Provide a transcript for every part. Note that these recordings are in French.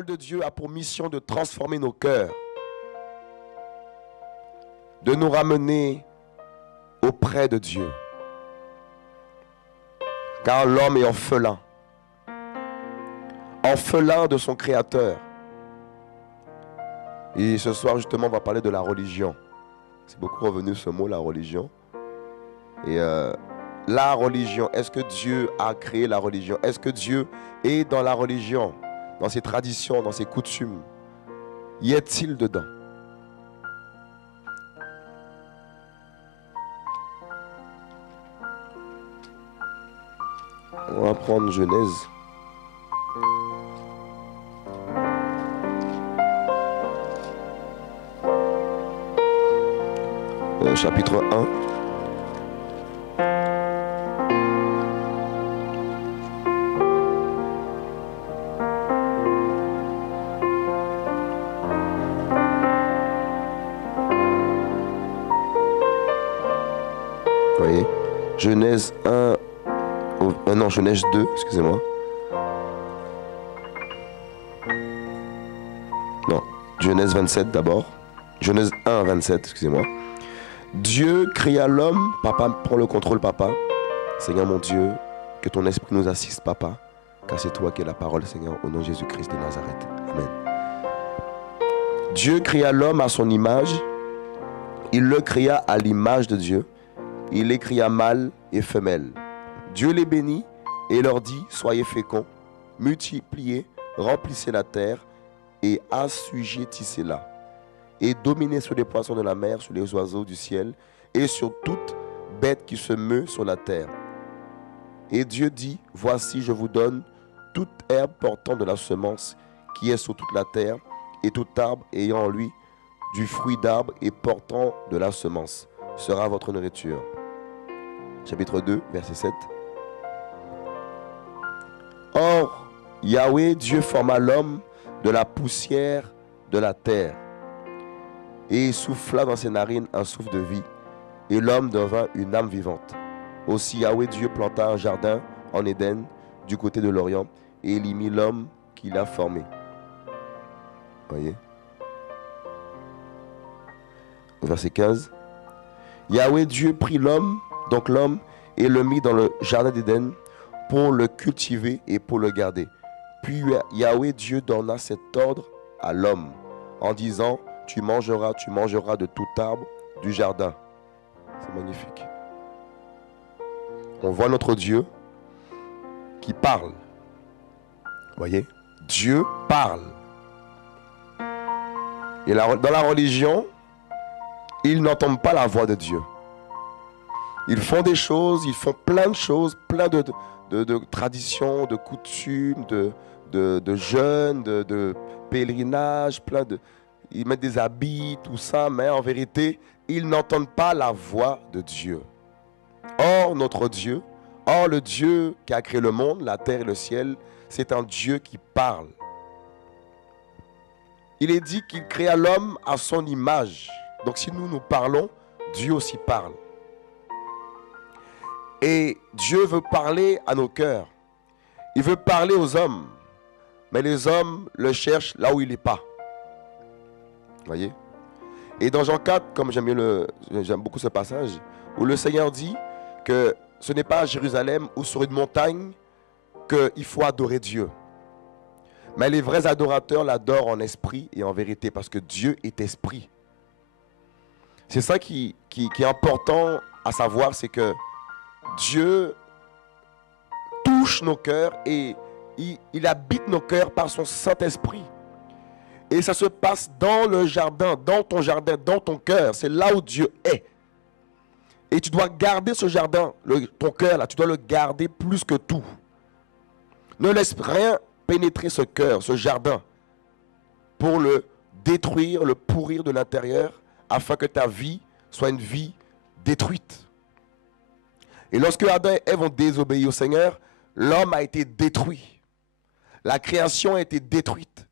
parole de Dieu a pour mission de transformer nos cœurs, de nous ramener auprès de Dieu. Car l'homme est orphelin de son Créateur. Et ce soir, justement, on va parler de la religion. C'est beaucoup revenu ce mot, la religion. Et la religion, est-ce que Dieu a créé la religion? Est-ce que Dieu est dans la religion, dans ses traditions, dans ses coutumes? Y est-il dedans? On va prendre Genèse. Chapitre 1. Vous voyez, Genèse 1, non, Genèse 2, excusez-moi. Non, Genèse 27 d'abord. Genèse 1, 27, excusez-moi. Dieu créa l'homme. Papa, prends le contrôle, papa. Seigneur mon Dieu, que ton esprit nous assiste, papa. Car c'est toi qui es la parole, Seigneur, au nom de Jésus-Christ de Nazareth. Amen. Dieu créa l'homme à son image. Il le créa à l'image de Dieu. Il les créa mâle et femelle. Dieu les bénit et leur dit, soyez féconds, multipliez, remplissez la terre et assujettissez-la. Et dominez sur les poissons de la mer, sur les oiseaux du ciel, et sur toute bête qui se meut sur la terre. Et Dieu dit, voici, je vous donne toute herbe portant de la semence qui est sur toute la terre, et tout arbre ayant en lui du fruit d'arbre et portant de la semence sera votre nourriture. Chapitre 2, verset 7. Or, Yahweh, Dieu forma l'homme de la poussière de la terre, et il souffla dans ses narines un souffle de vie, et l'homme devint une âme vivante. Aussi Yahweh Dieu planta un jardin en Éden, du côté de l'Orient, et il y mit l'homme qu'il a formé. Voyez. Verset 15. Yahweh Dieu prit l'homme, donc l'homme, et le mit dans le jardin d'Éden pour le cultiver et pour le garder. Puis Yahweh Dieu donna cet ordre à l'homme, en disant, tu mangeras de tout arbre du jardin. C'est magnifique. On voit notre Dieu qui parle. Voyez, Dieu parle. Et dans la religion, ils n'entendent pas la voix de Dieu. Ils font des choses, ils font plein de choses, plein de traditions, de coutumes, de jeûnes, de pèlerinages, ils mettent des habits, tout ça, mais en vérité, ils n'entendent pas la voix de Dieu. Or, notre Dieu, le Dieu qui a créé le monde, la terre et le ciel, c'est un Dieu qui parle. Il est dit qu'il créa l'homme à son image. Donc si nous parlons, Dieu aussi parle. Et Dieu veut parler à nos cœurs. Il veut parler aux hommes. Mais les hommes le cherchent là où il n'est pas. Voyez? Et dans Jean 4, comme j'aime beaucoup ce passage, où le Seigneur dit que ce n'est pas à Jérusalem ou sur une montagne qu'il faut adorer Dieu. Mais les vrais adorateurs l'adorent en esprit et en vérité, parce que Dieu est esprit. C'est ça qui est important à savoir, c'est que Dieu touche nos cœurs et il habite nos cœurs par son Saint-Esprit. Et ça se passe dans le jardin, dans ton cœur. C'est là où Dieu est. Et tu dois garder ce jardin, ton cœur là, tu dois le garder plus que tout. Ne laisse rien pénétrer ce cœur, ce jardin, pour le détruire, le pourrir de l'intérieur, afin que ta vie soit une vie détruite. Et lorsque Adam et Ève ont désobéi au Seigneur, l'homme a été détruit. La création a été détruite.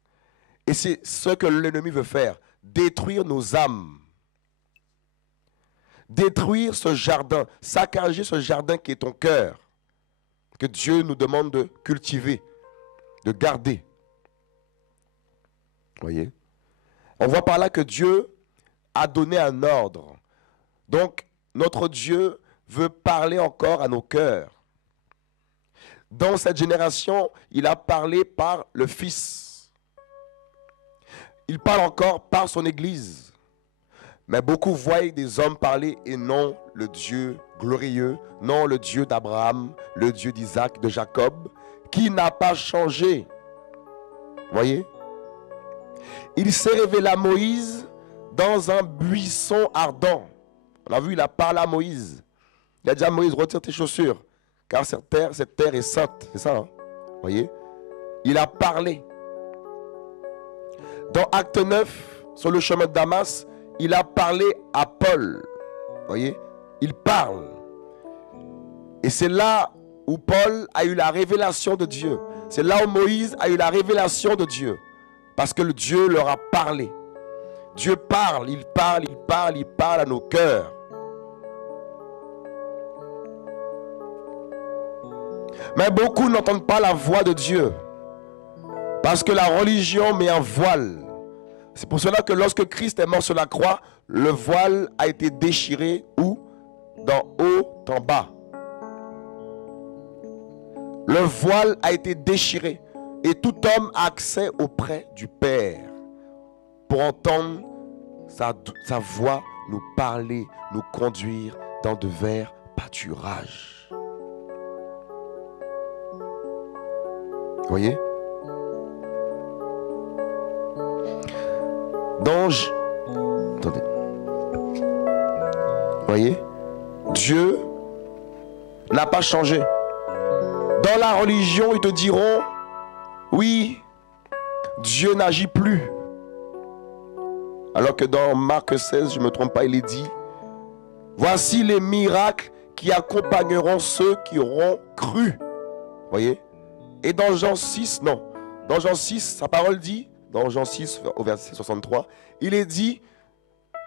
Et c'est ce que l'ennemi veut faire, détruire nos âmes. Détruire ce jardin, saccager ce jardin qui est ton cœur, que Dieu nous demande de cultiver, de garder. Voyez? On voit par là que Dieu a donné un ordre. Donc, notre Dieu veut parler encore à nos cœurs. Dans cette génération, il a parlé par le Fils. Il parle encore par son Église. Mais beaucoup voient des hommes parler et non le Dieu glorieux, non le Dieu d'Abraham, le Dieu d'Isaac, de Jacob, qui n'a pas changé. Voyez? Il s'est révélé à Moïse dans un buisson ardent. On a vu, il a parlé à Moïse. Il a dit à Moïse, retire tes chaussures, car cette terre est sainte. C'est ça, hein? Voyez? Il a parlé. Dans Acte 9, sur le chemin de Damas, il a parlé à Paul. Voyez? Il parle. Et c'est là où Paul a eu la révélation de Dieu. C'est là où Moïse a eu la révélation de Dieu. Parce que le Dieu leur a parlé. Dieu parle, il parle, il parle, il parle à nos cœurs. Mais beaucoup n'entendent pas la voix de Dieu. Parce que la religion met un voile. C'est pour cela que lorsque Christ est mort sur la croix, le voile a été déchiré où? D'en haut en bas. Le voile a été déchiré. Et tout homme a accès auprès du Père pour entendre sa voix nous parler, nous conduire dans de verts pâturages. Voyez? Attendez. Voyez? Dieu n'a pas changé. Dans la religion, ils te diront, oui, Dieu n'agit plus. Alors que dans Marc 16, je ne me trompe pas, il est dit, voici les miracles qui accompagneront ceux qui auront cru. Voyez? Et dans Jean 6, non. Dans Jean 6, sa parole dit, dans Jean 6, au verset 63, il est dit,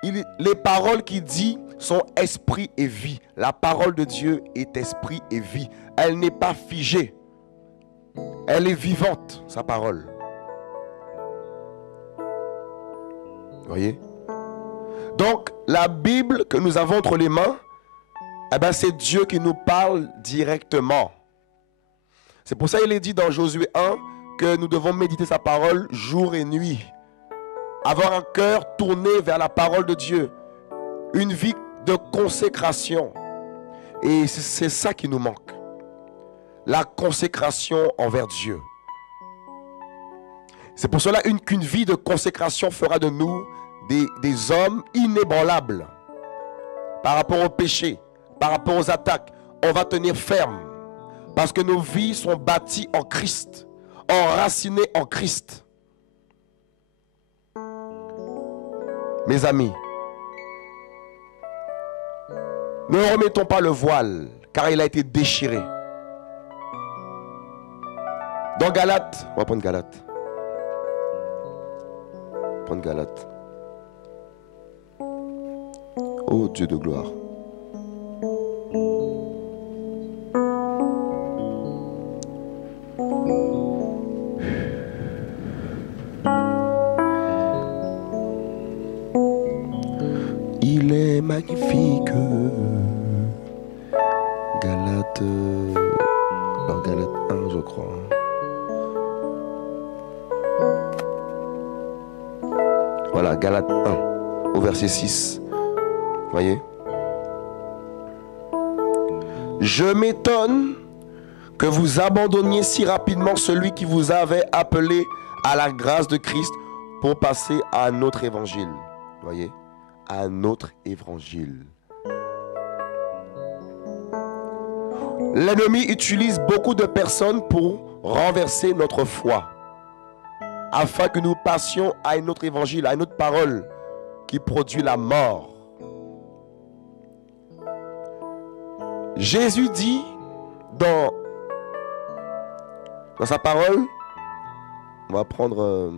les paroles qu'il dit sont esprit et vie. La parole de Dieu est esprit et vie. Elle n'est pas figée. Elle est vivante, sa parole. Voyez? Donc, la Bible que nous avons entre les mains, eh ben, c'est Dieu qui nous parle directement. C'est pour ça qu'il est dit dans Josué 1 que nous devons méditer sa parole jour et nuit. Avoir un cœur tourné vers la parole de Dieu. Une vie de consécration. Et c'est ça qui nous manque. La consécration envers Dieu. C'est pour cela qu'une vie de consécration fera de nous des hommes inébranlables. Par rapport au péché, par rapport aux attaques, on va tenir ferme. Parce que nos vies sont bâties en Christ, enracinées en Christ. Mes amis, ne remettons pas le voile, car il a été déchiré. Dans Galates, on va prendre Galates. Prendre Galates. Oh Dieu de gloire. Il est magnifique. Galates. Alors Galates 1, je crois. Voilà, Galates 1, au verset 6. Voyez? Je m'étonne que vous abandonniez si rapidement celui qui vous avait appelé à la grâce de Christ pour passer à un autre évangile. Voyez? À un autre évangile. L'ennemi utilise beaucoup de personnes pour renverser notre foi, afin que nous passions à un autre évangile, à une autre parole qui produit la mort. Jésus dit dans sa parole, on va prendre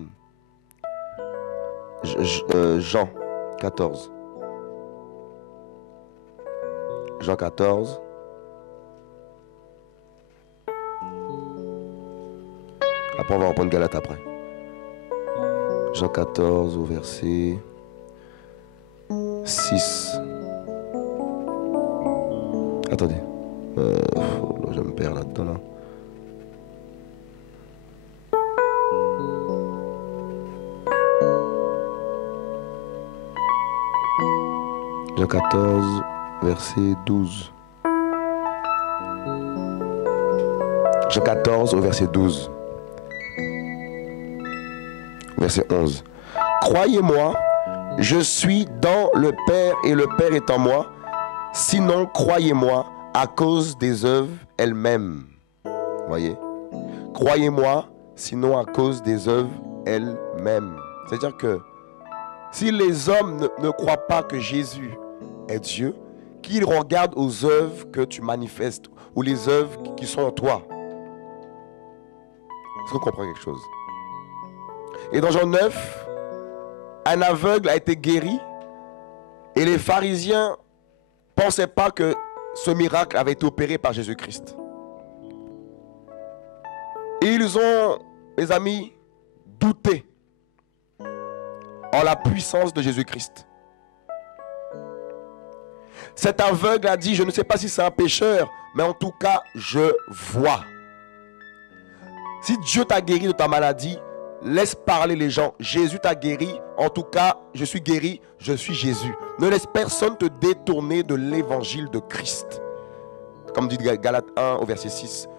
Jean 14. Jean 14. Après, on va reprendre Galates après. Jean 14 au verset 6. Attendez. Je me perds là-dedans. Là. Jean 14, verset 12. Jean 14 au verset 12. Verset 11. Croyez-moi, je suis dans le Père et le Père est en moi. Sinon, croyez-moi à cause des œuvres elles-mêmes. Voyez? Croyez-moi, sinon à cause des œuvres elles-mêmes. C'est-à-dire que si les hommes ne croient pas que Jésus est Dieu, qu'ils regardent aux œuvres que tu manifestes ou les œuvres qui sont en toi. Est-ce qu'on comprend quelque chose? Et dans Jean 9, un aveugle a été guéri et les pharisiens ne pensaient pas que ce miracle avait été opéré par Jésus-Christ. Et ils ont, mes amis, douté en la puissance de Jésus-Christ. Cet aveugle a dit, je ne sais pas si c'est un pécheur, mais en tout cas, je vois. Si Dieu t'a guéri de ta maladie, laisse parler les gens. Jésus t'a guéri, en tout cas, je suis guéri, je suis Jésus. Ne laisse personne te détourner de l'évangile de Christ. Comme dit Galates 1 au verset 6.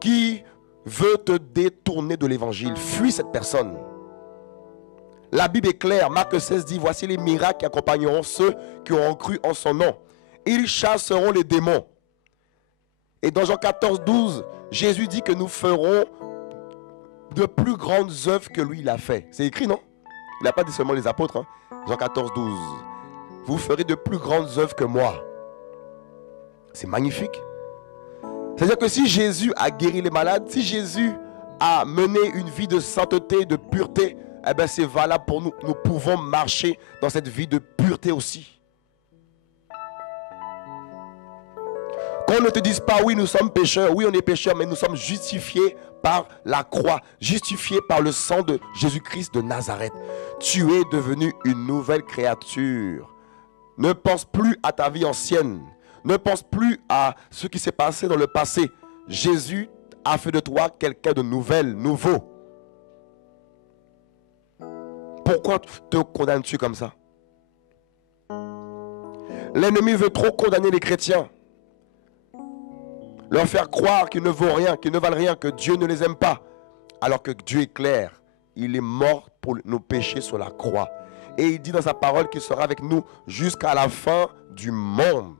Qui veut te détourner de l'évangile? Fuis cette personne. La Bible est claire. Marc 16 dit, voici les miracles qui accompagneront ceux qui auront cru en son nom. Ils chasseront les démons. Et dans Jean 14, 12, Jésus dit que nous ferons de plus grandes œuvres que lui il a fait. C'est écrit, non? Il n'a pas dit seulement les apôtres. Hein? Jean 14, 12. Vous ferez de plus grandes œuvres que moi. C'est magnifique. C'est-à-dire que si Jésus a guéri les malades, si Jésus a mené une vie de sainteté, de pureté, eh bien c'est valable pour nous. Nous pouvons marcher dans cette vie de pureté aussi. Qu'on ne te dise pas, oui, nous sommes pécheurs, oui, on est pécheurs, mais nous sommes justifiés par la croix, justifiés par le sang de Jésus-Christ de Nazareth. Tu es devenu une nouvelle créature. Ne pense plus à ta vie ancienne. Ne pense plus à ce qui s'est passé dans le passé. Jésus a fait de toi quelqu'un de nouveau. Pourquoi te condamnes-tu comme ça? L'ennemi veut trop condamner les chrétiens. Leur faire croire qu'ils ne vaut rien, qu'ils ne valent rien, que Dieu ne les aime pas. Alors que Dieu est clair. Il est mort pour nos péchés sur la croix. Et il dit dans sa parole qu'il sera avec nous jusqu'à la fin du monde.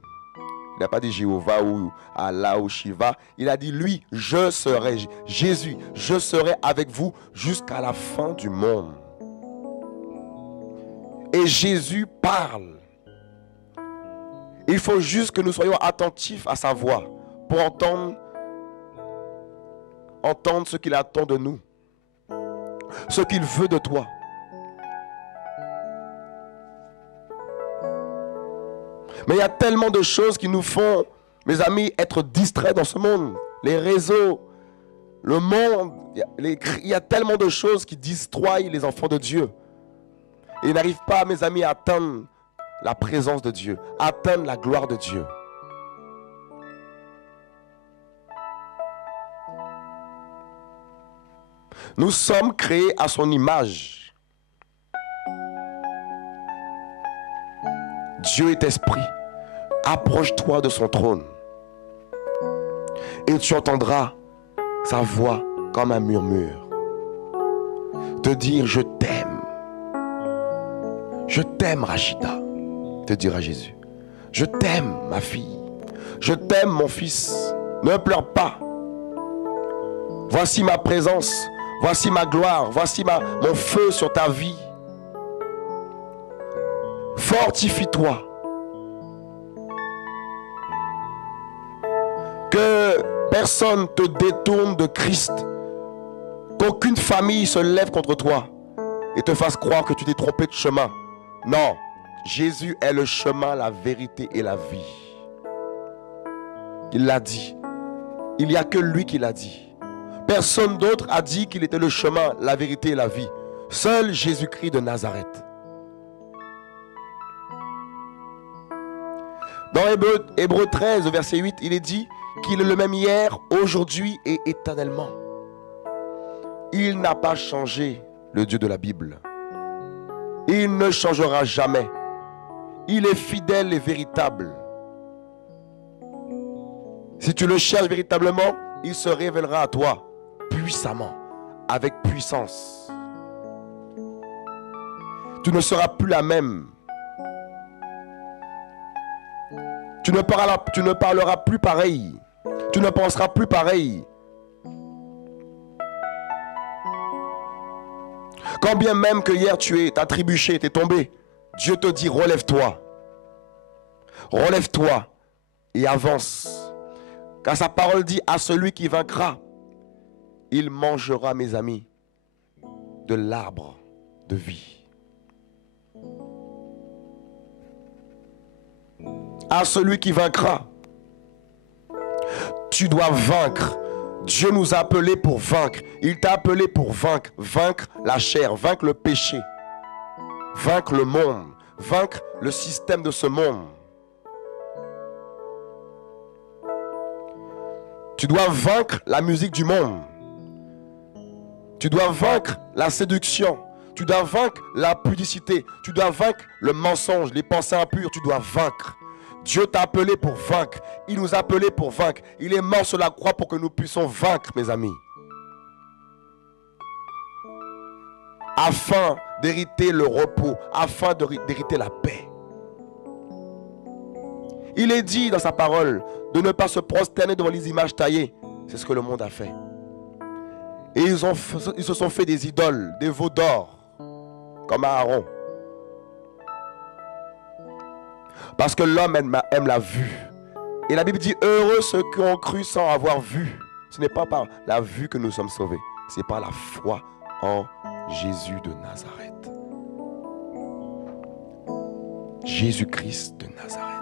Il n'a pas dit Jéhovah ou Allah ou Shiva. Il a dit lui, je serai, Jésus, je serai avec vous jusqu'à la fin du monde. Et Jésus parle. Il faut juste que nous soyons attentifs à sa voix pour entendre ce qu'il attend de nous, ce qu'il veut de toi. Mais il y a tellement de choses qui nous font, mes amis, être distraits dans ce monde. Les réseaux, le monde, il y a tellement de choses qui distraient les enfants de Dieu. Et ils n'arrivent pas, mes amis, à atteindre la présence de Dieu, à atteindre la gloire de Dieu. Nous sommes créés à son image. Dieu est esprit. Approche-toi de son trône. Et tu entendras sa voix comme un murmure. Te dire, je t'aime. Je t'aime, Rachida. Te dira Jésus. Je t'aime, ma fille. Je t'aime, mon fils. Ne pleure pas. Voici ma présence. Voici ma gloire. Voici mon feu sur ta vie. Fortifie-toi. Que personne te détourne de Christ. Qu'aucune famille se lève contre toi et te fasse croire que tu t'es trompé de chemin. Non, Jésus est le chemin, la vérité et la vie. Il l'a dit. Il n'y a que lui qui l'a dit. Personne d'autre a dit qu'il était le chemin, la vérité et la vie. Seul Jésus-Christ de Nazareth. Dans Hébreux 13, verset 8, il est dit qu'il est le même hier, aujourd'hui et éternellement. Il n'a pas changé, le Dieu de la Bible. Il ne changera jamais. Il est fidèle et véritable. Si tu le cherches véritablement, il se révélera à toi puissamment, avec puissance. Tu ne seras plus la même. Tu ne parleras plus pareil. Tu ne penseras plus pareil. Quand bien même que hier tu as trébuché, tu es tombé, Dieu te dit relève-toi. Relève-toi et avance. Car sa parole dit à celui qui vaincra, il mangera, mes amis, de l'arbre de vie. À celui qui vaincra, tu dois vaincre. Dieu nous a appelés pour vaincre. Il t'a appelé pour vaincre. Vaincre la chair, vaincre le péché, vaincre le monde, vaincre le système de ce monde. Tu dois vaincre la musique du monde. Tu dois vaincre la séduction. Tu dois vaincre la pudicité. Tu dois vaincre le mensonge, les pensées impures. Tu dois vaincre. Dieu t'a appelé pour vaincre. Il nous a appelés pour vaincre. Il est mort sur la croix pour que nous puissions vaincre, mes amis. Afin d'hériter le repos, afin d'hériter la paix. Il est dit dans sa parole de ne pas se prosterner devant les images taillées. C'est ce que le monde a fait. Et ils se sont fait des idoles, des veaux d'or, comme Aaron. Parce que l'homme aime la vue. Et la Bible dit, heureux ceux qui ont cru sans avoir vu. Ce n'est pas par la vue que nous sommes sauvés. C'est par la foi en Jésus de Nazareth. Jésus-Christ de Nazareth.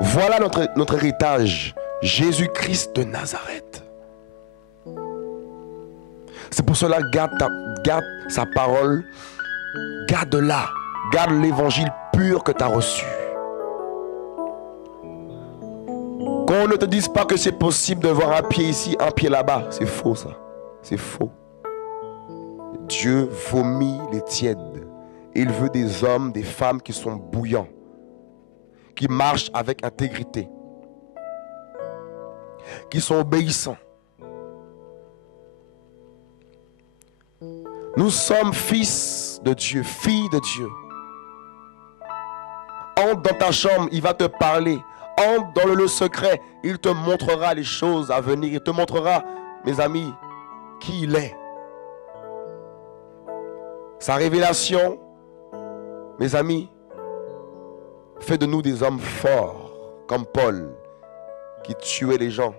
Voilà notre héritage. Jésus-Christ de Nazareth. C'est pour cela, garde sa parole, garde-la, garde l'évangile pur que tu as reçu. Qu'on ne te dise pas que c'est possible de voir un pied ici, un pied là-bas. C'est faux ça, c'est faux. Dieu vomit les tièdes. Il veut des hommes, des femmes qui sont bouillants, qui marchent avec intégrité, qui sont obéissants. Nous sommes fils de Dieu, filles de Dieu. Entre dans ta chambre, il va te parler. Entre dans le lieu secret, il te montrera les choses à venir. Il te montrera, mes amis, qui il est. Sa révélation, mes amis, fait de nous des hommes forts, comme Paul, qui tuait les gens,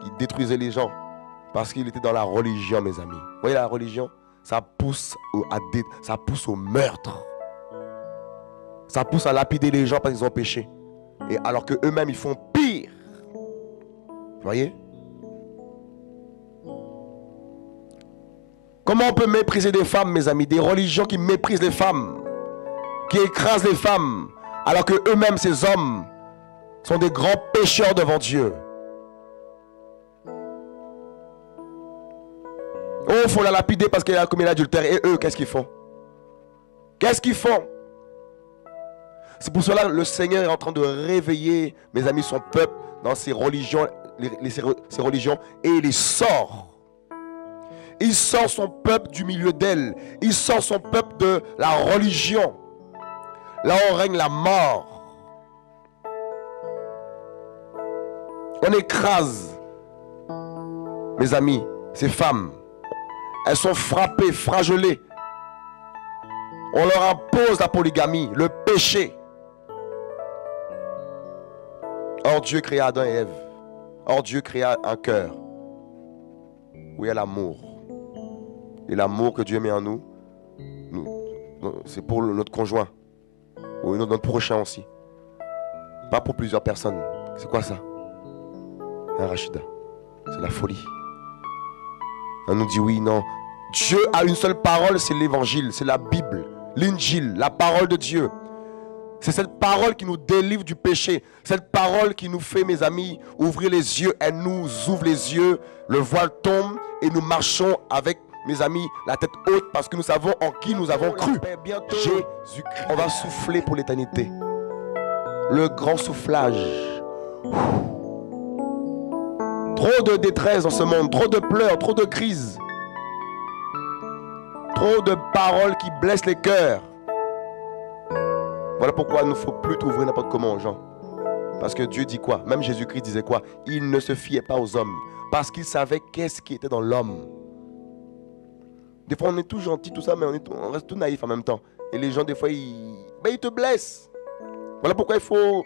qui détruisait les gens, parce qu'il était dans la religion, mes amis. Vous voyez la religion? Ça pousse au meurtre. Ça pousse à lapider les gens parce qu'ils ont péché. Et alors qu'eux-mêmes, ils font pire. Vous voyez? Comment on peut mépriser des femmes, mes amis? Des religions qui méprisent les femmes, qui écrasent les femmes, alors qu'eux-mêmes, ces hommes, sont des grands pécheurs devant Dieu. Oh, il faut la lapider parce qu'elle a commis l'adultère. Et eux, qu'est-ce qu'ils font? Qu'est-ce qu'ils font? C'est pour cela que le Seigneur est en train de réveiller, mes amis, son peuple dans ses religions, ses religions, et il les sort. Il sort son peuple du milieu d'elle. Il sort son peuple de la religion. Là où règne la mort. On écrase, mes amis, ces femmes. Elles sont frappées, flagellées. On leur impose la polygamie, le péché. Or Dieu créa Adam et Ève. Or Dieu créa un cœur où il y a l'amour. Et l'amour que Dieu met en nous, c'est pour notre conjoint. Ou notre prochain aussi. Pas pour plusieurs personnes. C'est quoi ça? Un Rachida. C'est la folie. On nous dit oui, non. Dieu a une seule parole, c'est l'évangile, c'est la Bible, l'Injil, la parole de Dieu. C'est cette parole qui nous délivre du péché. Cette parole qui nous fait, mes amis, ouvrir les yeux. Elle nous ouvre les yeux, le voile tombe et nous marchons avec, mes amis, la tête haute parce que nous savons en qui nous avons cru. Jésus-Christ. On va souffler pour l'éternité. Le grand soufflage. Trop de détresse dans ce monde, trop de pleurs, trop de crises. Trop de paroles qui blessent les cœurs. Voilà pourquoi il ne faut plus t'ouvrir n'importe comment aux gens. Parce que Dieu dit quoi? Même Jésus-Christ disait quoi? Il ne se fiait pas aux hommes. Parce qu'il savait qu'est-ce qui était dans l'homme. Des fois, on est tout gentil, tout ça, mais on reste tout naïf en même temps. Et les gens, des fois, ils te blessent. Voilà pourquoi il faut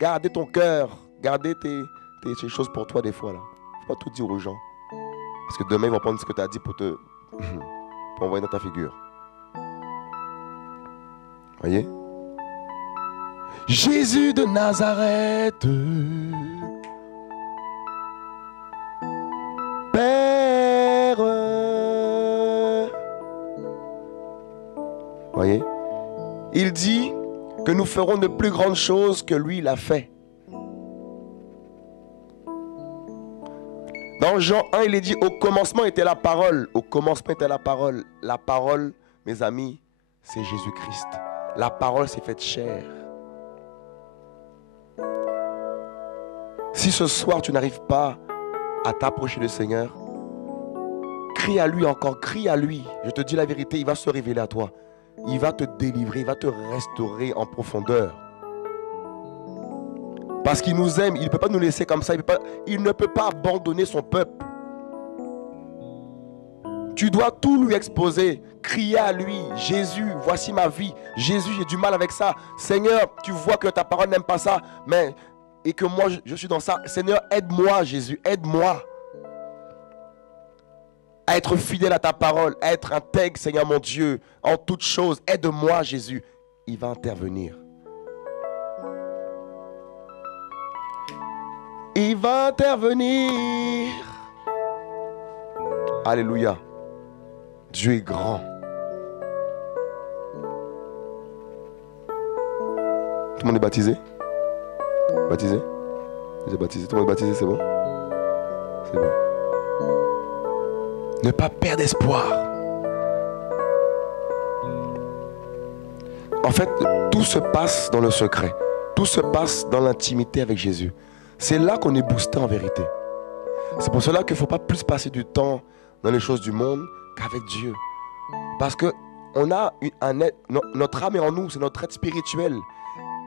garder ton cœur, garder tes choses pour toi des fois. Il ne faut pas tout dire aux gens. Parce que demain, ils vont prendre ce que tu as dit pour envoyer dans ta figure. Voyez? Jésus de Nazareth, Père. Voyez? Il dit que nous ferons de plus grandes choses que lui, il a fait. Dans Jean 1, il est dit, au commencement était la parole. Au commencement était la parole. La parole, mes amis, c'est Jésus-Christ. La parole s'est faite chair. Si ce soir tu n'arrives pas à t'approcher du Seigneur, crie à lui encore, crie à lui. Je te dis la vérité, il va se révéler à toi. Il va te délivrer, il va te restaurer en profondeur. Parce qu'il nous aime, il ne peut pas nous laisser comme ça, il ne peut pas abandonner son peuple. Tu dois tout lui exposer, crier à lui, Jésus, voici ma vie. Jésus, j'ai du mal avec ça. Seigneur, tu vois que ta parole n'aime pas ça, mais... et que moi je suis dans ça. Seigneur, aide-moi Jésus, aide-moi à être fidèle à ta parole, à être intègre Seigneur mon Dieu, en toutes choses. Aide-moi Jésus. Il va intervenir. Il va intervenir. Alléluia. Dieu est grand. Tout le monde est baptisé? Baptisé? Vous êtes baptisé? Tout le monde est baptisé, c'est bon? C'est bon. Ne pas perdre espoir. En fait, tout se passe dans le secret. Tout se passe dans l'intimité avec Jésus. C'est là qu'on est boosté en vérité. C'est pour cela qu'il ne faut pas plus passer du temps dans les choses du monde qu'avec Dieu. Parce que on a notre âme est en nous, c'est notre être spirituel.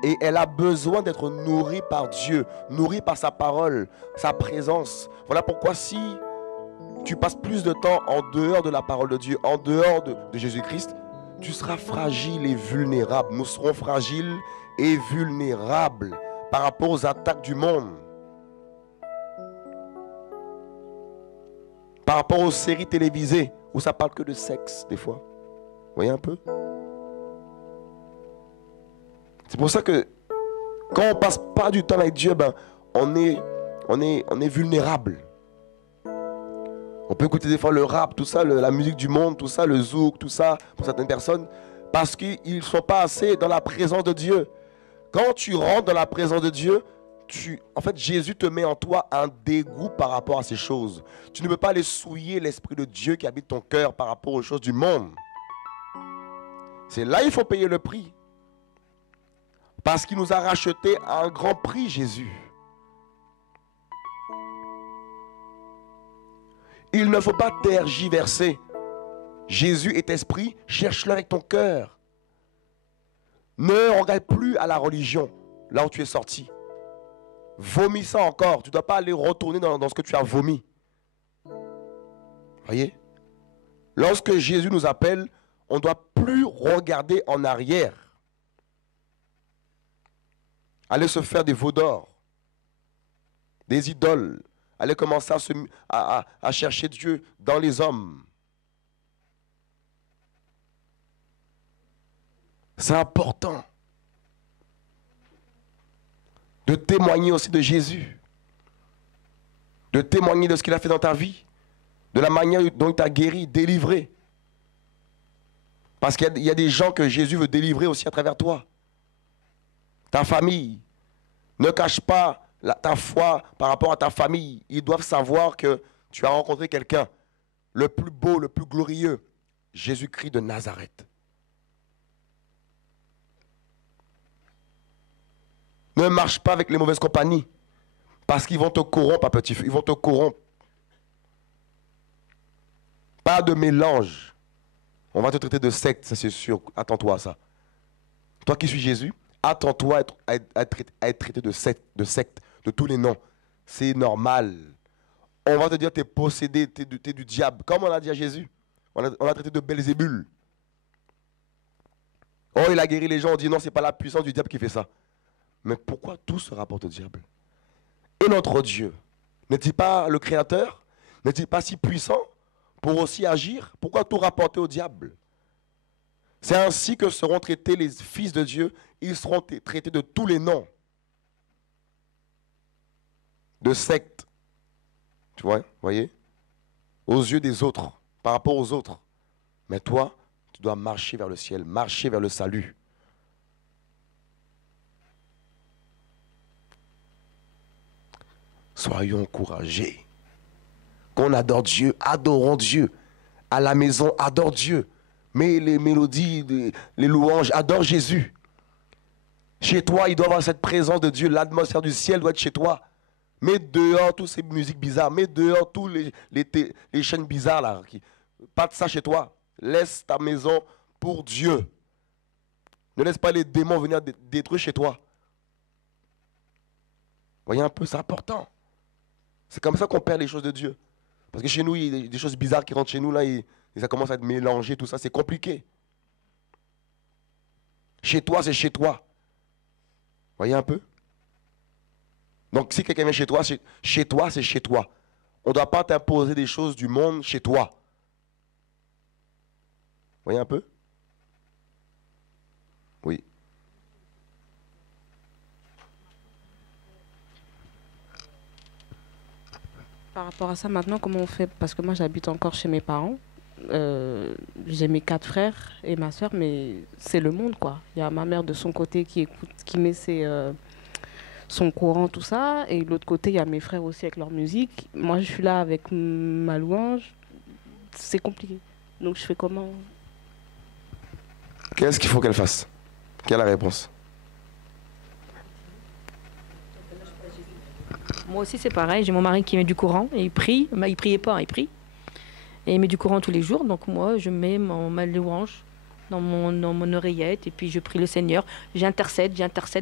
Et elle a besoin d'être nourrie par Dieu, nourrie par sa parole, sa présence. Voilà pourquoi si tu passes plus de temps en dehors de la parole de Dieu, en dehors de Jésus-Christ, tu seras fragile et vulnérable. Nous serons fragiles et vulnérables par rapport aux attaques du monde. Par rapport aux séries télévisées où ça parle que de sexe des fois. Vous voyez un peu? C'est pour ça que quand on passe pas du temps avec Dieu, on est vulnérable. On peut écouter des fois le rap, tout ça, la musique du monde, tout ça, le zouk, tout ça, pour certaines personnes, parce qu'ils ne sont pas assez dans la présence de Dieu. Quand tu rentres dans la présence de Dieu, en fait, Jésus te met en toi un dégoût par rapport à ces choses. Tu ne peux pas aller souiller l'Esprit de Dieu qui habite ton cœur par rapport aux choses du monde. C'est là qu'il faut payer le prix. Parce qu'il nous a rachetés à un grand prix, Jésus. Il ne faut pas tergiverser. Jésus est esprit, cherche-le avec ton cœur. Ne regarde plus à la religion, là où tu es sorti. Vomis ça encore. Tu ne dois pas aller retourner dans ce que tu as vomi. Voyez? Lorsque Jésus nous appelle, on ne doit plus regarder en arrière. Aller se faire des veaux d'or, des idoles. Aller commencer à chercher Dieu dans les hommes. C'est important de témoigner aussi de Jésus. de témoigner de ce qu'il a fait dans ta vie, de la manière dont il t'a guéri, délivré. Parce qu'il y a des gens que Jésus veut délivrer aussi à travers toi. Ta famille. Ne cache pas ta foi par rapport à ta famille. Ils doivent savoir que tu as rencontré quelqu'un, le plus beau, le plus glorieux, Jésus-Christ de Nazareth. Ne marche pas avec les mauvaises compagnies, parce qu'ils vont te corrompre à petit feu. Ils vont te corrompre. Pas de mélange. On va te traiter de secte, ça c'est sûr. Attends-toi à ça. Toi qui suis Jésus, attends-toi à être traité de secte, de tous les noms. C'est normal. On va te dire que tu es possédé, tu es du diable. Comme on a dit à Jésus. On l'a traité de Belzébul. Oh, il a guéri les gens. On dit non, ce n'est pas la puissance du diable qui fait ça. Mais pourquoi tout se rapporte au diable? Et notre Dieu, n'est-il pas le Créateur? N'est-il pas si puissant pour aussi agir? Pourquoi tout rapporter au diable? C'est ainsi que seront traités les fils de Dieu. Ils seront traités de tous les noms. De sectes. Tu vois, voyez? Aux yeux des autres, par rapport aux autres. Mais toi, tu dois marcher vers le ciel, marcher vers le salut. Soyons encouragés. Qu'on adore Dieu, adorons Dieu. À la maison, adore Dieu. Mets les mélodies, les louanges, adore Jésus. Chez toi, il doit y avoir cette présence de Dieu. L'atmosphère du ciel doit être chez toi. Mets dehors toutes ces musiques bizarres. Mets dehors tous les chaînes bizarres là. Pas de ça chez toi. Laisse ta maison pour Dieu. Ne laisse pas les démons venir détruire chez toi. Voyez un peu, c'est important. C'est comme ça qu'on perd les choses de Dieu. Parce que chez nous, il y a des choses bizarres qui rentrent chez nous, là, et ça commence à être mélangé, tout ça, c'est compliqué. Chez toi, c'est chez toi. Voyez un peu? Donc, si quelqu'un vient chez toi, c'est chez toi. On ne doit pas t'imposer des choses du monde chez toi. Voyez un peu? Oui. Par rapport à ça, maintenant, comment on fait? Parce que moi, j'habite encore chez mes parents. J'ai mes 4 frères et ma soeur, mais c'est le monde, quoi. Il y a ma mère de son côté qui écoute, qui met son courant, tout ça. Et de l'autre côté, il y a mes frères aussi avec leur musique. Moi, je suis là avec ma louange. C'est compliqué. Donc, je fais comment? Qu'est-ce qu'il faut qu'elle fasse? Quelle est la réponse? Moi aussi, c'est pareil. J'ai mon mari qui met du courant et il prie. Il ne priait pas, il prie. Et il met du courant tous les jours. Donc moi, je mets ma louange dans mon oreillette et puis je prie le Seigneur. J'intercède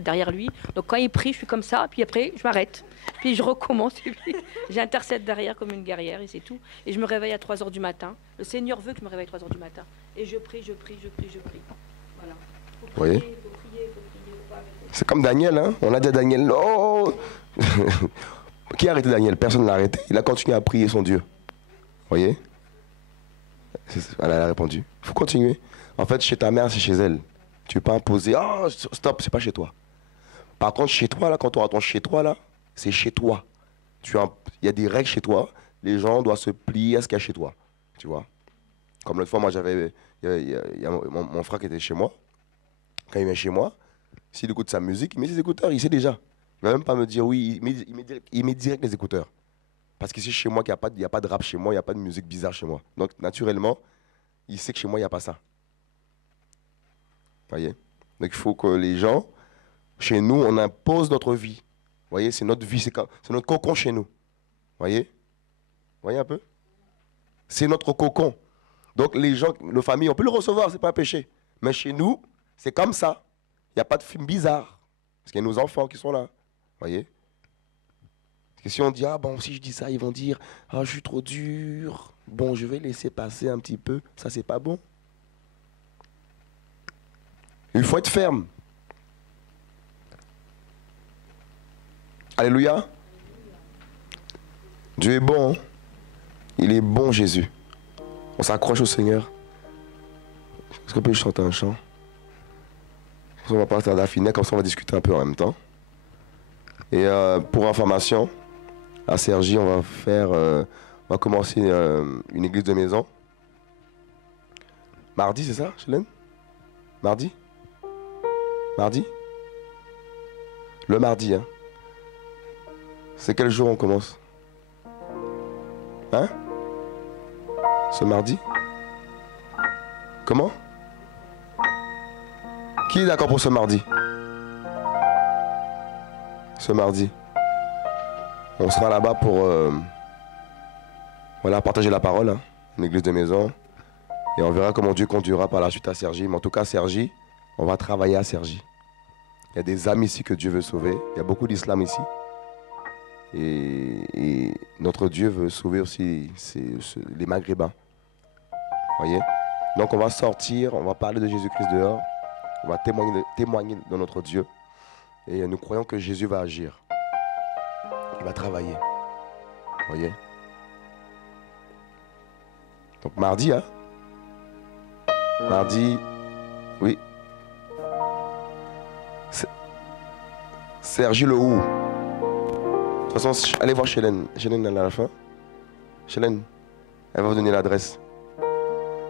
derrière lui. Donc quand il prie, je suis comme ça. Puis après, je m'arrête. Puis je recommence. Et puis j'intercède derrière comme une guerrière et c'est tout. Et je me réveille à 3 h du matin. Le Seigneur veut que je me réveille à 3 h du matin. Et je prie. Voilà. Faut prier, faut prier. C'est comme Daniel, hein? On a dit à Daniel, non. Qui a arrêté Daniel? Personne ne l'a arrêté. Il a continué à prier son Dieu. Voyez? Elle a répondu. Il faut continuer. En fait, chez ta mère, c'est chez elle. Tu ne peux pas imposer. Oh, stop, c'est pas chez toi. Par contre, chez toi, là, quand tu auras ton chez toi, là, c'est chez toi. Il y a des règles chez toi. Les gens doivent se plier à ce qu'il y a chez toi. Tu vois? Comme l'autre fois, moi, il y a mon frère qui était chez moi. Quand il vient chez moi, s'il écoute sa musique, il met ses écouteurs, il sait déjà. Il ne va même pas me dire oui, il met direct les écouteurs. Parce qu'ici, chez moi, il n'y a pas de rap chez moi, il n'y a pas de musique bizarre chez moi. Donc, naturellement, il sait que chez moi, il n'y a pas ça. Voyez? Donc, il faut que les gens, chez nous, on impose notre vie. Voyez? C'est notre vie, c'est notre cocon chez nous. Voyez? Voyez un peu? C'est notre cocon. Donc, les gens, nos familles, on peut le recevoir, ce n'est pas un péché. Mais chez nous, c'est comme ça. Il n'y a pas de film bizarre. Parce qu'il y a nos enfants qui sont là. Voyez? Parce que si on dit, ah bon, si je dis ça, ils vont dire, ah, je suis trop dur. Bon, je vais laisser passer un petit peu. Ça, c'est pas bon. Il faut être ferme. Alléluia. Dieu est bon. Hein? Il est bon, Jésus. On s'accroche au Seigneur. Est-ce qu'on peut chanter un chant? On va partir d'affiner, comme ça on va discuter un peu en même temps. Et pour information, À Cergy, on va commencer une église de maison. Mardi, c'est ça, Chelène? Mardi? Mardi? Le mardi, hein? C'est quel jour on commence? Hein? Ce mardi? Comment? Qui est d'accord pour ce mardi? Ce mardi. On sera là-bas pour voilà, partager la parole, hein, une église de maison. Et on verra comment Dieu conduira par la suite à Cergy. Mais en tout cas, Cergy, on va travailler à Cergy. Il y a des âmes ici que Dieu veut sauver. Il y a beaucoup d'islam ici. Et notre Dieu veut sauver aussi les Maghrébins. Voyez? Donc on va sortir, on va parler de Jésus-Christ dehors. On va témoigner de notre Dieu. Et nous croyons que Jésus va agir. Il va travailler. Voyez? Donc mardi, hein? Mardi, oui. Cergy le Hou. De toute façon, allez voir Chelène. Chelène, elle est à la fin. Chelène, elle va vous donner l'adresse.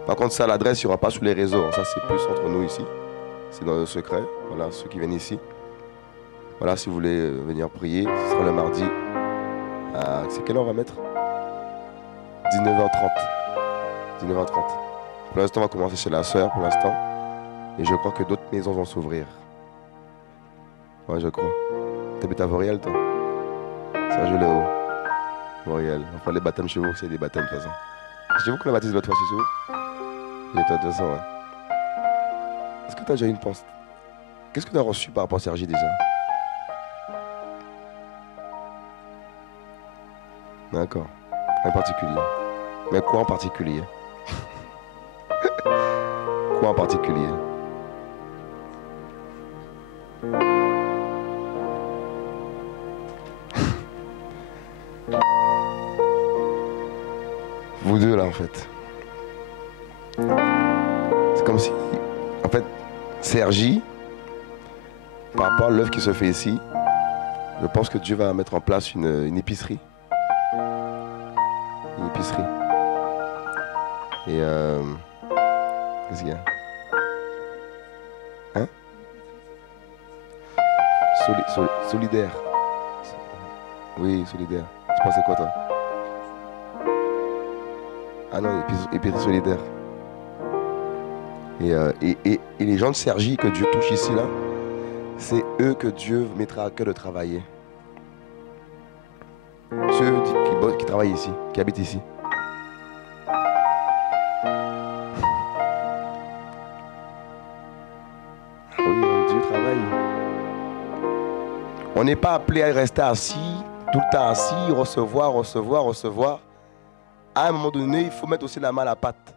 Par contre, ça, l'adresse, il n'y aura pas sur les réseaux. Ça, c'est plus entre nous ici. C'est dans le secret. Voilà, ceux qui viennent ici. Voilà, si vous voulez venir prier, ce sera le mardi. C'est quelle heure on va mettre? 19h30. 19h30. Pour l'instant, on va commencer chez la sœur, pour l'instant. Et je crois que d'autres maisons vont s'ouvrir. Ouais, je crois. T'habites à Voriel, toi? Serge Léo. Voriel. On fera les baptêmes chez vous, c'est des baptêmes de toute façon. C'est chez vous qu'on a baptisé l'autre fois, c'est chez vous? Et toi, de toute façon, ouais. Est-ce que tu as déjà une pensée? Qu'est-ce que tu as reçu par rapport à Sergi déjà? D'accord. En particulier. Mais quoi en particulier? Quoi en particulier? Vous deux là en fait. C'est comme si, en fait, Cergy, par rapport à l'œuvre qui se fait ici, je pense que Dieu va mettre en place une épicerie. Une épicerie. Et qu'est-ce qu'il y a? Hein? Solidaire. Oui, solidaire. Tu pensais quoi toi? Ah non, épicerie solidaire. Et les gens de Cergy que Dieu touche ici là, c'est eux que Dieu mettra à cœur de travailler. Ceux qui travaillent ici, qui habitent ici. Oui, Dieu travaille. On n'est pas appelé à rester assis, tout le temps assis, recevoir. À un moment donné, il faut mettre aussi la main à la pâte.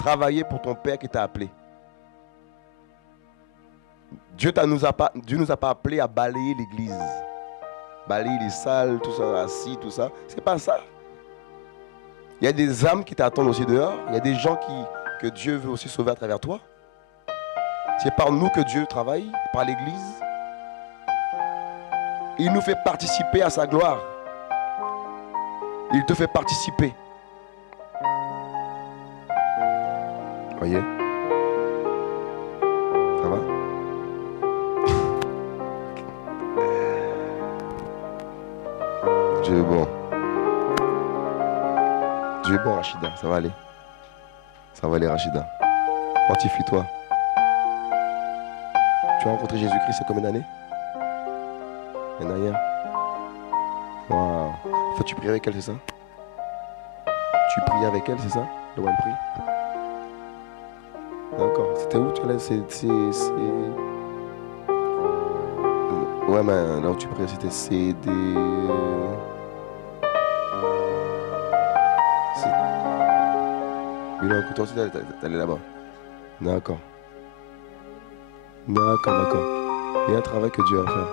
Travailler pour ton Père qui t'a appelé. Dieu nous a pas appelé à balayer l'église. Balayer les salles, tout ça, assis, tout ça. C'est pas ça. Il y a des âmes qui t'attendent aussi dehors. Il y a des gens que Dieu veut aussi sauver à travers toi. C'est par nous que Dieu travaille, par l'église. Il nous fait participer à sa gloire. Il te fait participer. Voyez? Ça va? Dieu est bon. Dieu est bon, Rachida. Ça va aller. Ça va aller, Rachida. Fortifie-toi. Tu as rencontré Jésus-Christ il y a combien d'années? Il n'y en a rien. Waouh. Faut que tu pries avec elle, c'est ça? Tu pries avec elle, c'est ça? Là où elle prie? D'accord. C'était où tu allais? Ouais, mais là où tu priais, c'était CD. Oui, non, écoute, aussi, t'allais là-bas. D'accord. D'accord. Il y a un travail que Dieu va faire.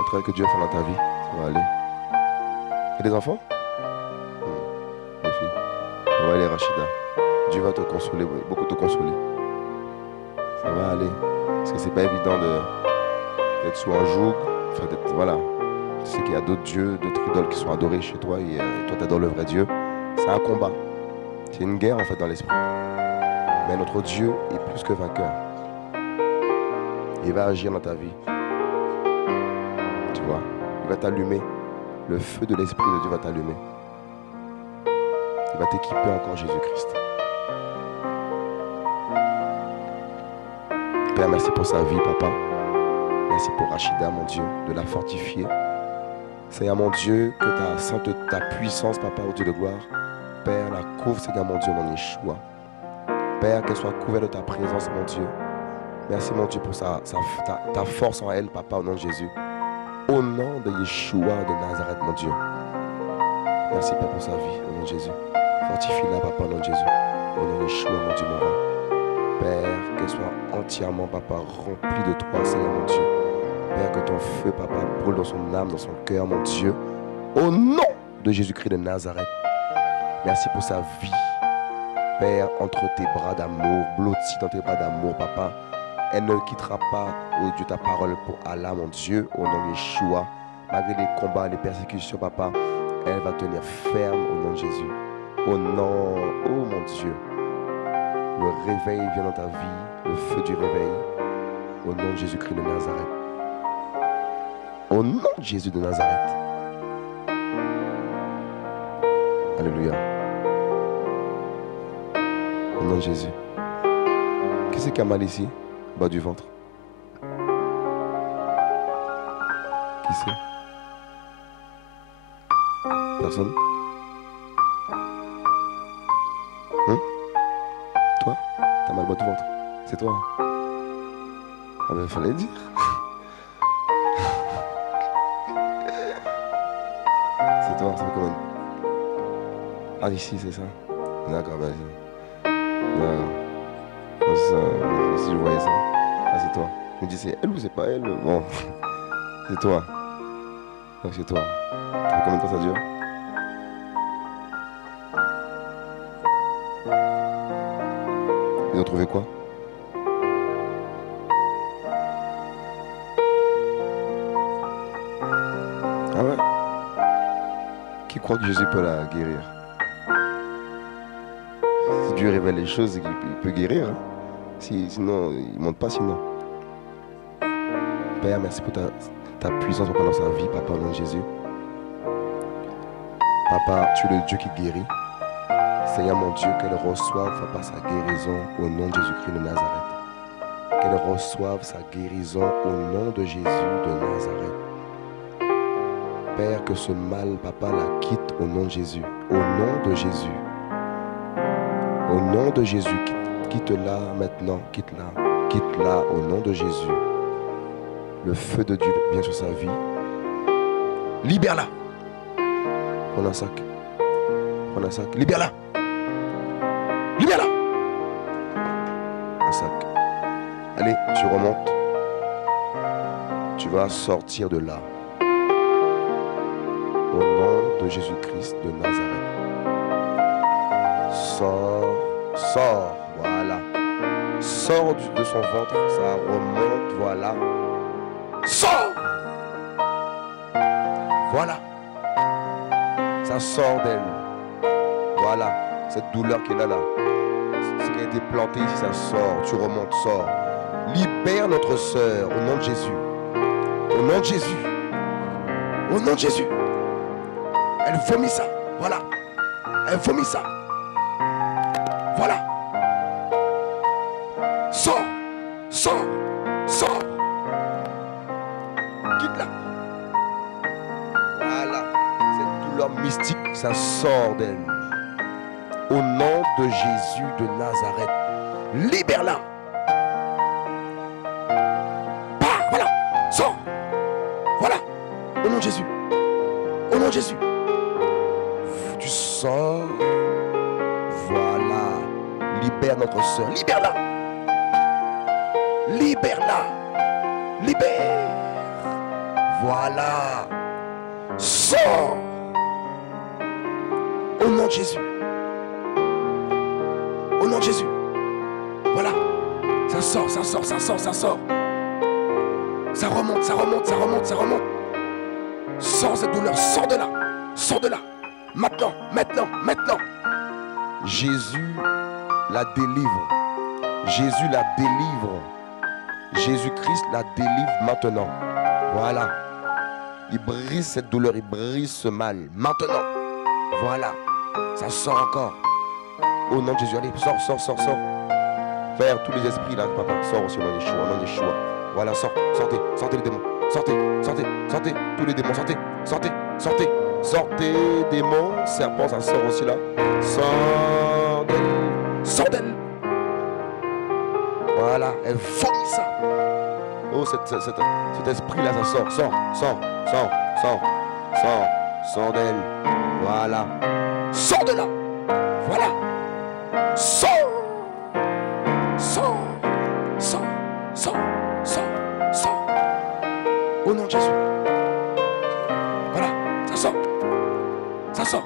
Un travail que Dieu va faire dans ta vie. Ça va aller. T'as des enfants? Des filles. Ça va aller, Rachida. Dieu va te consoler, beaucoup te consoler. Ça va aller. Parce que c'est pas évident d'être sous un joug. Enfin, voilà. Tu sais qu'il y a d'autres dieux, d'autres idoles qui sont adorés chez toi et toi tu adores le vrai Dieu. C'est un combat. C'est une guerre en fait dans l'esprit. Mais notre Dieu est plus que vainqueur. Il va agir dans ta vie. Tu vois, il va t'allumer. Le feu de l'Esprit de Dieu va t'allumer. Il va t'équiper encore Jésus-Christ. Père, merci pour sa vie, papa. Merci pour Rachida, mon Dieu, de la fortifier. Seigneur, mon Dieu, que ta puissance, papa, au Dieu de gloire, Père, la couvre, Seigneur, mon Dieu, mon Yeshua. Père, qu'elle soit couverte de ta présence, mon Dieu. Merci, mon Dieu, pour ta force en elle, papa, au nom de Jésus. Au nom de Yeshua de Nazareth, mon Dieu. Merci, Père, pour sa vie, au nom de Jésus. Fortifie-la, papa, au nom de Jésus. Au nom de Yeshua, mon Dieu, mon roi. Père, qu'elle soit entièrement, papa, remplie de toi, Seigneur, mon Dieu. Père, que ton feu, papa, brûle dans son âme, dans son cœur, mon Dieu. Au nom de Jésus-Christ de Nazareth. Merci pour sa vie. Père, entre tes bras d'amour, blottie dans tes bras d'amour, papa. Elle ne quittera pas, oh Dieu, ta parole pour Allah, mon Dieu, au nom de Yeshua. Malgré les combats, les persécutions, papa, elle va tenir ferme au nom de Jésus. Au nom, oh mon Dieu, le réveil vient dans ta vie, le feu du réveil, au nom de Jésus-Christ de Nazareth. Au nom de Jésus de Nazareth. Alléluia. Au nom de Jésus. Qui c'est qui a mal ici? Bas du ventre. Qui c'est? Personne? Toi? T'as mal bas du ventre? C'est toi? Ah ben fallait dire. C'est toi, ça fait combien? Ah ici c'est ça. D'accord, vas-y. D'accord. Si je voyais ça. Ah c'est toi. Je me dis c'est elle ou c'est pas elle? Bon. C'est toi. Donc c'est toi. Ça fait combien de temps ça dure? Ils ont trouvé quoi? Ah ouais? Qui croit que Jésus peut la guérir? Si Dieu révèle les choses, il peut guérir. Hein? Sinon, il ne monte pas sinon. Père, merci pour ta puissance dans sa vie, papa, au nom de Jésus. Papa, tu es le Dieu qui guérit. Seigneur mon Dieu, qu'elle reçoive, papa, sa guérison au nom de Jésus-Christ de Nazareth. Qu'elle reçoive sa guérison au nom de Jésus de Nazareth. Père, que ce mal, papa, la quitte au nom de Jésus. Au nom de Jésus. Au nom de Jésus, quitte-la maintenant, quitte-la. Quitte-la au nom de Jésus. Le feu de Dieu vient sur sa vie. Libère-la. Prends un sac. Prends un sac. Libère-la. Libère-la. Un sac. Allez, tu remontes. Tu vas sortir de là. Au nom de Jésus-Christ de Nazareth. Sors, sors, voilà. Sors de son ventre, ça remonte, voilà. Sors. Voilà. Ça sort d'elle. Voilà. Cette douleur qu'elle a là. Ce qui a été planté ici, ça sort. Tu remontes, sors. Libère notre sœur au nom de Jésus. Au nom de Jésus. Au nom de Jésus. Elle vomit ça. Voilà. Elle vomit ça. Voilà. Sors. Sors. Sors. Quitte-la. Voilà. Cette douleur mystique, ça sort d'elle. Au nom de Jésus de Nazareth. Libère-la. Pars. Voilà. Sors. Voilà. Au nom de Jésus. Au nom de Jésus. Tu sors. Voilà. Libère notre soeur. Libère-la. Libère-la. Libère. Voilà. Sors. Au nom de Jésus. Au nom de Jésus. Voilà. Ça sort, ça sort, ça sort, ça sort. Ça remonte, ça remonte, ça remonte, ça remonte. Sors cette douleur, sors de là. Sors de là. Maintenant, maintenant, maintenant. Jésus la délivre. Jésus la délivre. Jésus-Christ la délivre maintenant. Voilà. Il brise cette douleur, il brise ce mal. Maintenant. Voilà. Ça sort encore. Au nom de Jésus, allez, sors, sors, sors, sors. Père, tous les esprits là, papa, sors aussi au nom de Yeshua, au nom de Yeshua. Voilà, sortez, sortez les démons. Sortez, sortez, sortez, tous les démons, sortez, sortez, sortez, sortez, démons, serpents, ça sort aussi là. Sors d'elle, sors d'elle. Voilà, elle vomit ça. Oh, cet esprit-là, ça sort, sort, sort, sort, sort, sort, sort d'elle. Voilà, sors de là. Voilà, sors, sors, sors, sors, sors, sors. Au nom de Jésus. Voilà, ça sort, ça sort.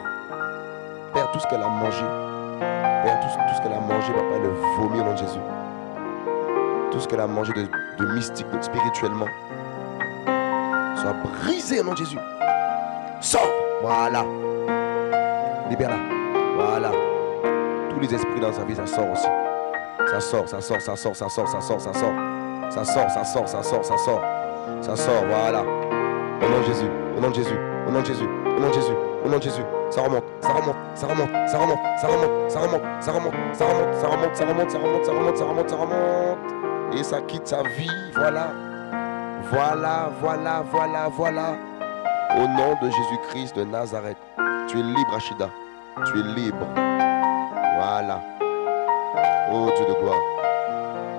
Père, tout ce qu'elle a mangé, Père, tout ce qu'elle a mangé, papa, le vomit au nom de Jésus. Tout ce qu'elle a mangé de mystique, de spirituellement, soit brisé au nom de Jésus. Sors. Voilà. Libère-la. Voilà. Tous les esprits dans sa vie, ça sort aussi. Ça sort, ça sort, ça sort, ça sort, ça sort, ça sort. Ça sort, ça sort, ça sort, ça sort. Ça sort, voilà. Au nom de Jésus, au nom de Jésus, au nom de Jésus, au nom de Jésus, au nom de Jésus. Ça remonte, ça remonte, ça remonte, ça remonte, ça remonte, ça remonte, ça remonte, ça remonte, ça remonte, ça remonte, ça remonte, ça remonte, ça remonte, ça remonte. Et ça quitte sa vie, voilà. Voilà, voilà, voilà, voilà. Au nom de Jésus-Christ de Nazareth. Tu es libre, Achida. Tu es libre. Voilà. Oh Dieu de gloire.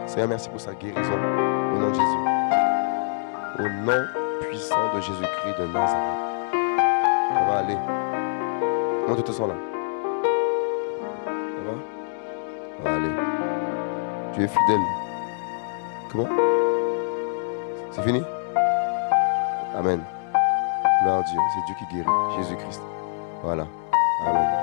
Seigneur, merci pour sa guérison. Au nom de Jésus. Au nom puissant de Jésus-Christ de Nazareth. On va aller. Comment tu te sens là? Ça va? On va aller. Tu es fidèle. Comment? C'est fini? Amen. Gloire à Dieu. C'est Dieu qui guérit. Jésus-Christ. Voilà. Amen.